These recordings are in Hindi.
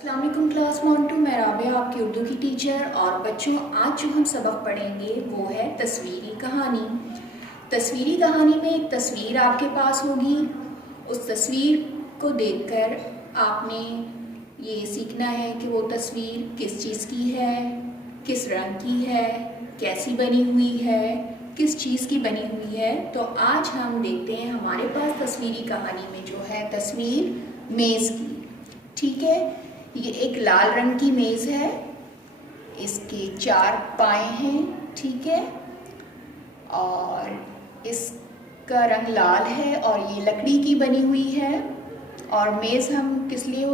अस्सलाम वालेकुम क्लास मॉन्टू, मैं राबिया आपकी उर्दू की टीचर। और बच्चों, आज जो हम सबक पढ़ेंगे वो है तस्वीरी कहानी। तस्वीरी कहानी में एक तस्वीर आपके पास होगी। उस तस्वीर को देखकर आपने ये सीखना है कि वो तस्वीर किस चीज़ की है, किस रंग की है, कैसी बनी हुई है, किस चीज़ की बनी हुई है। तो आज हम देखते हैं हमारे पास तस्वीरी कहानी में जो है तस्वीर मेज़ की। ठीक है, ये एक लाल रंग की मेज़ है, इसके 4 पाए हैं। ठीक है, और इसका रंग लाल है और ये लकड़ी की बनी हुई है। और मेज़ हम किस लिए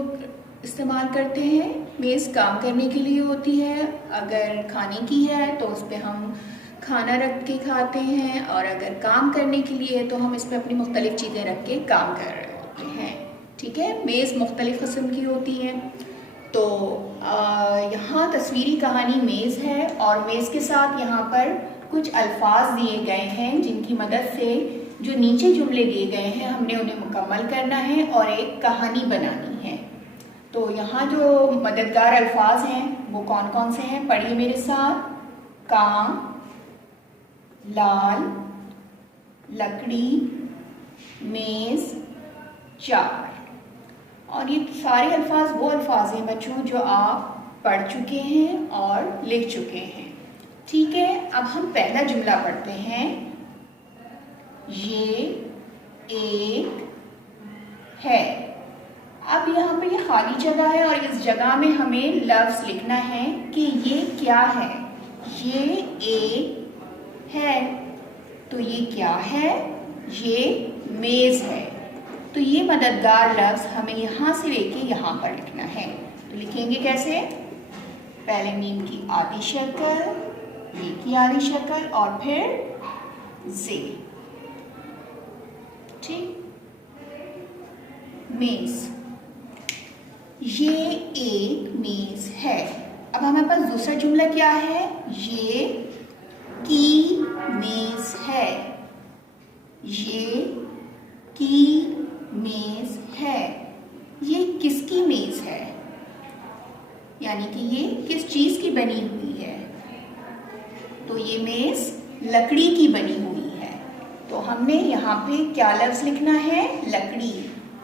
इस्तेमाल करते हैं? मेज़ काम करने के लिए होती है। अगर खाने की है तो उस पर हम खाना रख के खाते हैं, और अगर काम करने के लिए है तो हम इस पर अपनी मुख्तलिफ़ चीज़ें रख के काम कर रहे होते हैं। ठीक है, मेज़ मुख्तलिफ़ किस्म की होती है। तो यहाँ तस्वीरी कहानी मेज़ है, और मेज़ के साथ यहाँ पर कुछ अल्फाज दिए गए हैं जिनकी मदद से जो नीचे जुमले दिए गए हैं हमने उन्हें मुकम्मल करना है और एक कहानी बनानी है। तो यहाँ जो मददगार अल्फाज हैं वो कौन कौन से हैं, पढ़िए मेरे साथ। काम, लाल, लकड़ी, मेज़, 4। और ये सारे अल्फाज वो अल्फाज हैं बच्चों जो आप पढ़ चुके हैं और लिख चुके हैं। ठीक है, अब हम पहला जुमला पढ़ते हैं। ये एक है। अब यहाँ पर ये खाली जगह है और इस जगह में हमें लफ्ज़ लिखना है कि ये क्या है। ये एक है, तो ये क्या है? ये मेज़ है। तो ये मददगार लफ्ज़ हमें यहाँ से लेके यहाँ पर लिखना है। तो लिखेंगे कैसे? पहले मीम की आधी शक्ल, ये की आधी शक्ल, और फिर जे। ठीक, मेज़, ये एक मेज़ है। अब हमारे पास दूसरा जुमला क्या है? ये की मेज़ है। ये की मेज़ है। ये किसकी मेज़ है? यानी कि ये किस चीज़ की बनी हुई है? तो ये मेज़ लकड़ी की बनी हुई है। तो हमने यहाँ पे क्या लफ्ज़ लिखना है? लकड़ी।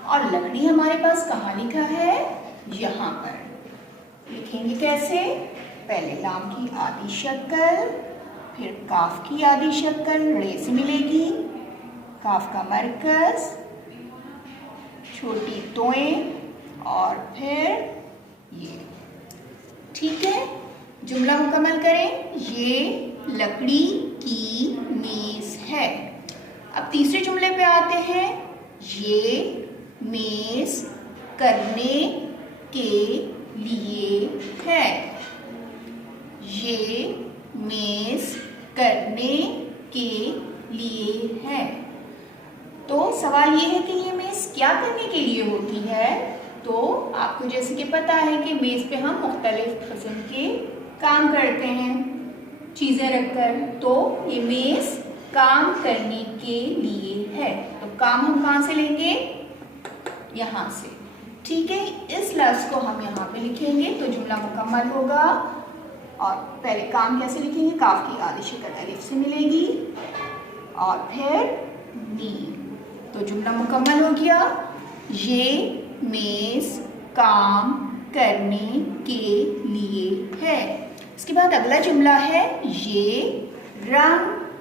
और लकड़ी हमारे पास कहाँ लिखा है? यहाँ पर। लिखेंगे कैसे? पहले लाम की आधी शक्ल, फिर काफ की आधी शक्ल रे से मिलेगी, काफ का मरकज़, छोटी तोएं, और फिर ये। ठीक है, जुमला मुकम्मल करें। ये लकड़ी की मेज़ है। अब तीसरे जुमले पे आते हैं। ये मेज़ करने के लिए है। ये मेज़ करने के लिए है। तो सवाल ये है कि ये मेज़ क्या करने के लिए होती है? तो आपको जैसे कि पता है कि मेज़ पे हम मुख्तलिफ किस्म के काम करते हैं चीज़ें रखकर। तो ये मेज़ काम करने के लिए है। तो काम हम कहाँ से लेंगे? यहाँ से। ठीक है, इस लफ्ज़ को हम यहाँ पे लिखेंगे तो जुमला मुकम्मल होगा। और पहले काम कैसे लिखेंगे? काफ की आधी शक्ल अलिफ से मिलेगी और फिर मीम। तो जुमला मुकम्मल हो गया। ये मेज़ काम करने के लिए है। इसके बाद अगला जुमला है। ये रंग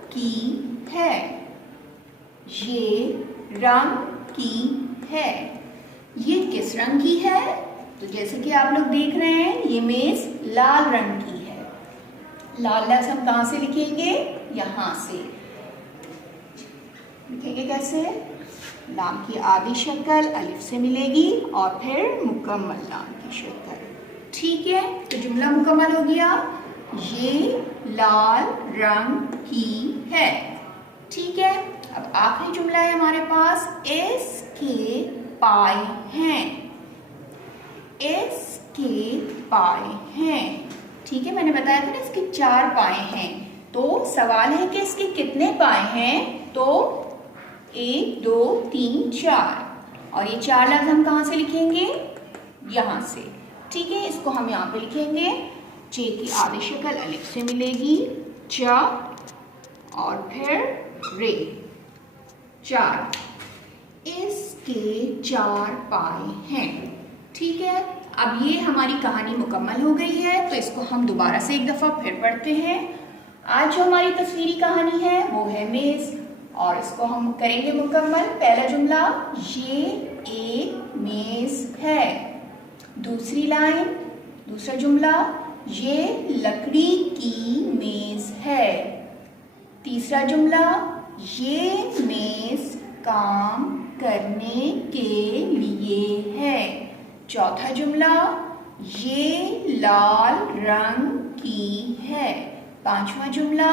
की है। ये रंग की है। ये किस रंग की है? तो जैसे कि आप लोग देख रहे हैं, ये मेज़ लाल रंग की है। लाल लफ्ज़ हम कहाँ से लिखेंगे? यहाँ से। लिखेंगे कैसे? लाम की आधी शक्ल अलिफ से मिलेगी और फिर मुकम्मल लाम की शक्ल। ठीक है, तो जुमला मुकम्मल हो गया। ये लाल रंग की है। ठीक है, अब आखिरी जुमला है हमारे पास। इसके पाए हैं। इसके पाए हैं। ठीक है, मैंने बताया था ना इसके 4 पाए हैं। तो सवाल है कि इसके कितने पाए हैं? तो 1 2 3 4। और ये 4 लफ्ज़ हम कहाँ से लिखेंगे? यहाँ से। ठीक है, इसको हम यहाँ पे लिखेंगे। चे की आधी शक्ल अलिफ से मिलेगी, चा और फिर रे, चार। इसके चार पाए हैं। ठीक है, अब ये हमारी कहानी मुकम्मल हो गई है, तो इसको हम दोबारा से एक दफ़ा फिर पढ़ते हैं। आज जो हमारी तस्वीरी कहानी है वो है मेज़, और इसको हम करेंगे मुकम्मल। पहला जुमला, ये एक मेज़ है। दूसरी लाइन, दूसरा जुमला, ये लकड़ी की मेज़ है। तीसरा जुमला, ये मेज़ काम करने के लिए है। चौथा जुमला, ये लाल रंग की है। पांचवा जुमला,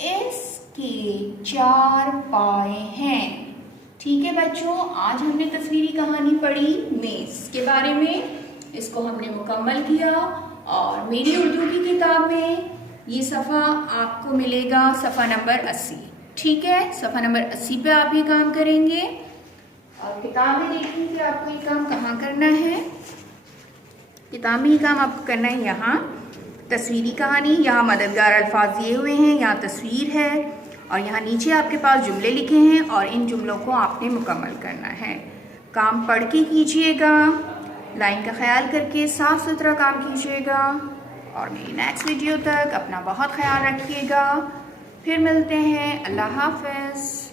इसके चार पाए हैं। ठीक है बच्चों, आज हमने तस्वीरी कहानी पढ़ी मेज़ के बारे में, इसको हमने मुकम्मल किया। और मेरी उर्दू की किताब में ये सफ़ा आपको मिलेगा, सफ़ा नंबर 80। ठीक है, सफ़ा नंबर 80 पे आप ये काम करेंगे। और किताब में देखेंगे कि आपको ये काम कहाँ करना है। किताब में ये काम आपको करना है यहाँ, तस्वीरी कहानी, यहाँ मददगार अल्फाज दिए हुए हैं, यहाँ तस्वीर है और यहाँ नीचे आपके पास जुमले लिखे हैं और इन जुमलों को आपने मुकम्मल करना है। काम पढ़ के कीजिएगा, लाइन का ख्याल करके साफ़ सुथरा काम कीजिएगा। और मेरी नेक्स्ट वीडियो तक अपना बहुत ख्याल रखिएगा। फिर मिलते हैं। अल्लाह हाफ़िज़।